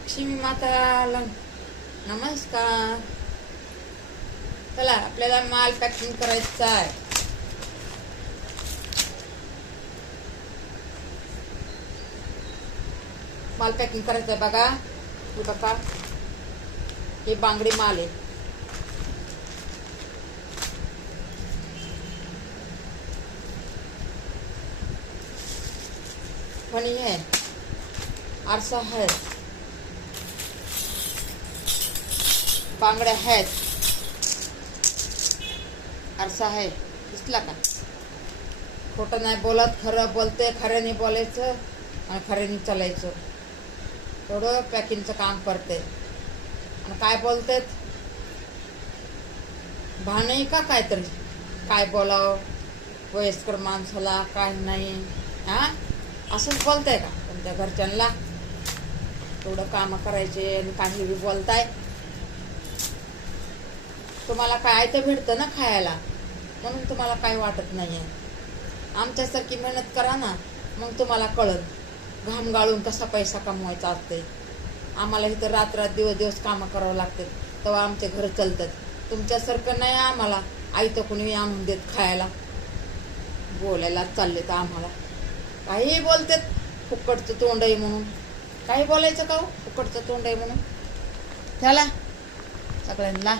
लक्ष्मी माताला नमस्कार. चला आपल्याला माल पॅकिंग करायचा आहे. माल पॅकिंग करायचं आहे बघा. हे बघा, हे बांगडी माल आहे. फणी है, आरसा है, बांगड्या आहेत, आरसा आहे. दिसला का? खोटं नाही बोलत, खरं बोलते. खऱ्याने बोलायचं आणि खऱ्याने चालायचं. थोडं पॅकिंगचं काम करते. आणि काय बोलतेत भान का काहीतरी काय बोलावं वयस्कर माणसाला, काय नाही. हा, असंच बोलताय का तुमच्या घरच्यांना? थोडं काम करायचे आणि काही बी बोलताय. तुम्हाला काय तर भेटतं ना खायला, म्हणून तुम्हाला काय वाटत नाहीये. आमच्यासारखी मेहनत करा ना, मग तुम्हाला कळत घाम गाळून कसा पैसा कमवायचा असते. आम्हाला इथं रात रात दिवस दिवस कामं करावं लागते, तेव्हा आमचे घर चालतात. तुमच्यासारखं नाही आम्हाला आई तर कुणी आणून देत खायला. बोलायला चालले तर आम्हाला काही बोलतात. फुकटचं तोंड आहे म्हणून काही बोलायचं का? फुकटचं तोंड आहे म्हणून. त्याला सगळ्यांना